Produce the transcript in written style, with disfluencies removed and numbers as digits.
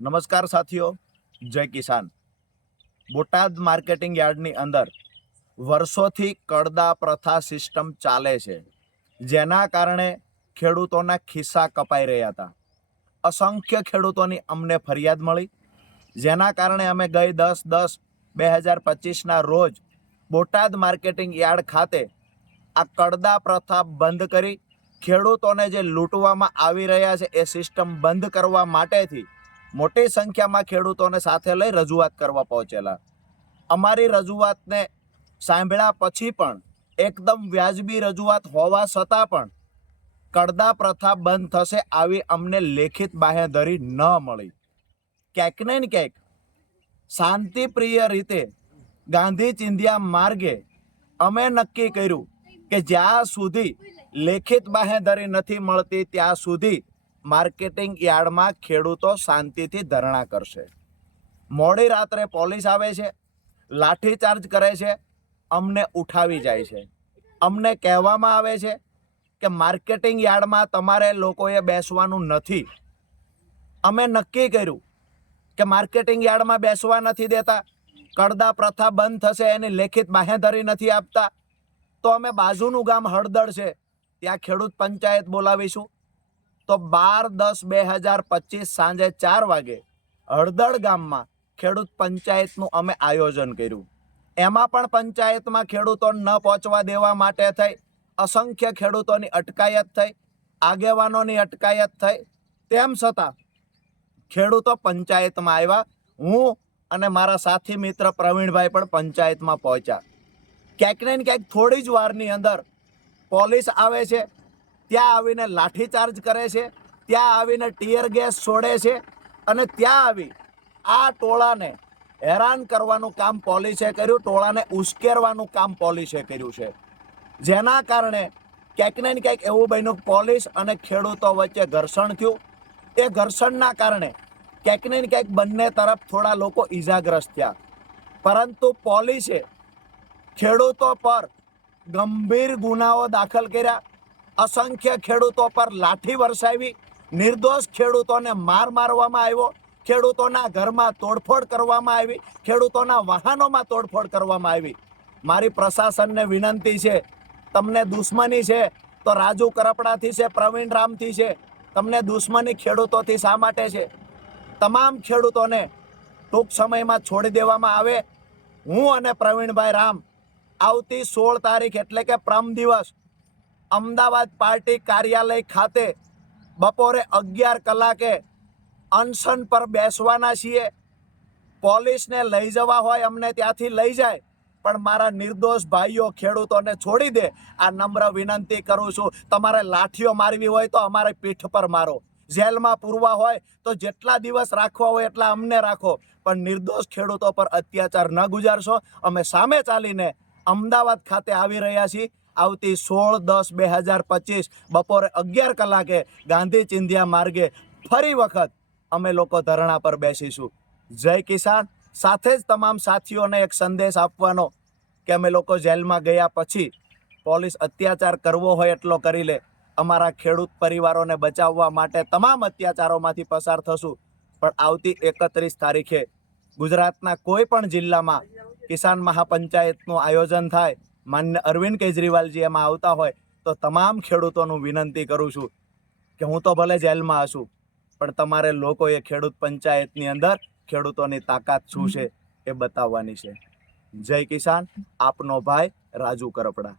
નમસ્કાર સાથીઓ, જય કિસાન। બોટાદ માર્કેટિંગ યાર્ડની અંદર વર્ષોથી કડદા પ્રથા સિસ્ટમ ચાલે છે, જેના કારણે ખેડૂતોના ખિસ્સા કપાઈ રહ્યા હતા। અસંખ્ય ખેડૂતોની અમને ફરિયાદ મળી, જેના કારણે અમે ગઈ 10/10/2025ના રોજ બોટાદ માર્કેટિંગ યાર્ડ ખાતે આ કડદા પ્રથા બંધ કરી ખેડૂતોને જે લૂંટવામાં આવી રહ્યા છે એ સિસ્ટમ બંધ કરવા માટેથી મોટી સંખ્યામાં ખેડૂતોને સાથે લઈ રજૂઆત કરવા પહોંચેલા। અમારી રજૂઆતને સાંભળ્યા પછી પણ એકદમ વ્યાજબી રજૂઆત હોવા છતાં પણ કડદા પ્રથા બંધ થશે આવી અમને લેખિત બાંહેધરી ન મળી। ક્યાંક ને ક્યાંક શાંતિપ્રિય રીતે ગાંધી ચિંધ્યા માર્ગે અમે નક્કી કર્યું કે જ્યાં સુધી લેખિત બાંહેધરી નથી મળતી ત્યાં સુધી માર્કેટિંગ યાર્ડમાં ખેડૂતો શાંતિથી ધરણા કરશે। મોડી રાત્રે પોલીસ આવે છે, લાઠીચાર્જ કરે છે, અમને ઉઠાવી જાય છે। અમને કહેવામાં આવે છે કે માર્કેટિંગ યાર્ડમાં તમારે લોકોએ બેસવાનું નથી। અમે નક્કી કર્યું કે માર્કેટિંગ યાર્ડમાં બેસવા નથી દેતા, કડદા પ્રથા બંધ થશે એની લેખિત બાંહેધરી નથી આપતા, તો અમે બાજુનું ગામ હળદળ છે ત્યાં ખેડૂત પંચાયત બોલાવીશું। તો 12/10/2025 સાંજે 4 વાગે હળદળ ગામમાં ખેડૂત પંચાયતનું અમે આયોજન કર્યું। એમાં પણ પંચાયતમાં ખેડૂતો ન પહોંચવા દેવા માટે થઈ અસંખ્ય ખેડૂતોની અટકાયત થઈ, આગેવાનોની અટકાયત થઈ, તેમ છતાં ખેડૂતો પંચાયતમાં આવ્યા। હું અને મારા સાથી મિત્ર પ્રવીણભાઈ પણ પંચાયતમાં પહોંચ્યા। ક્યાંક ને ક્યાંક થોડી જ વારની અંદર પોલીસ આવે છે, ત્યાં આવીને લાઠીચાર્જ કરે છે, ત્યાં આવીને ટીયર ગેસ છોડે છે અને ત્યાં આવી આ ટોળાને હેરાન કરવાનું કામ પોલીસે કર્યું, ટોળાને ઉશ્કેરવાનું કામ પોલીસે કર્યું છે। જેના કારણે ક્યાંક ને ક્યાંક એવું બન્યું પોલીસ અને ખેડૂતો વચ્ચે ઘર્ષણ થયું। એ ઘર્ષણના કારણે ક્યાંક ને ક્યાંક બંને તરફ થોડા લોકો ઈજાગ્રસ્ત થયા, પરંતુ પોલીસે ખેડૂતો પર ગંભીર ગુનાઓ દાખલ કર્યા, અસંખ્ય ખેડૂતો પર લાઠી વરસાવી, નિર્દોષ ખેડૂતોને મારવામાં આવ્યો, ખેડૂતોના ઘરમાં તોડફોડ કરવામાં આવી, ખેડૂતોના વાહનોમાં તોડફોડ કરવામાં આવી। મારી પ્રશાસનને વિનંતી છે, તમને દુશ્મની છે તો રાજુ કરપડાથી છે, પ્રવીણ રામથી છે, તમને દુશ્મની ખેડૂતોથી શા માટે છે? તમામ ખેડૂતોને ટૂંક સમયમાં છોડી દેવામાં આવે। હું અને પ્રવીણભાઈ રામ આવતી 16 તારીખ એટલે કે પરમ દિવસ અમદાવાદ પાર્ટી કાર્યાલય ખાતે બપોરે 11 કલાકે અનશન પર બેસવાના છીએ। પોલીસને લઈ જવા હોય અમને ત્યાંથી લઈ જાય, પણ મારા નિર્દોષ ભાઈઓ ખેડૂતોને છોડી દે આ નમ્ર વિનંતી કરું છું। તમારે લાઠીઓ મારવી હોય તો અમારી પીઠ પર મારો, જેલમાં પૂરવા હોય તો જેટલા દિવસ રાખવા હોય એટલા અમને રાખો, પણ નિર્દોષ ખેડૂતો પર અત્યાચાર ન ગુજારશો। અમે સામે ચાલીને અમદાવાદ ખાતે આવી રહ્યા છીએ। આવતી 16/10/2025 બપોરે 11 કલાકે ગાંધી ચિંધ્યા માર્ગે ફરી વખત અમે લોકો ધરણા પર બેસીશું। જય કિસાન। સાથે જ તમામ સાથીઓને એક સંદેશ આપવાનો કે અમે લોકો જેલમાં ગયા પછી પોલીસ અત્યાચાર કરવો હોય એટલો કરી લે, અમારા ખેડૂત પરિવારોને બચાવવા માટે તમામ અત્યાચારોમાંથી પસાર થશું, પણ આવતી 31 તારીખે ગુજરાતના કોઈ પણ જિલ્લામાં કિસાન મહાપંચાયતનું આયોજન થાય, માન્ય અરવિંદ કેજરીવાલજી એમાં આવતા હોય તો તમામ ખેડૂતોનું વિનંતી કરું છું કે હું તો ભલે જેલમાં હશું, પણ તમારે લોકોએ ખેડૂત પંચાયતની અંદર ખેડૂતોની તાકાત શું છે એ બતાવવાની છે। જય કિસાન। આપનો ભાઈ રાજુ કરપડા।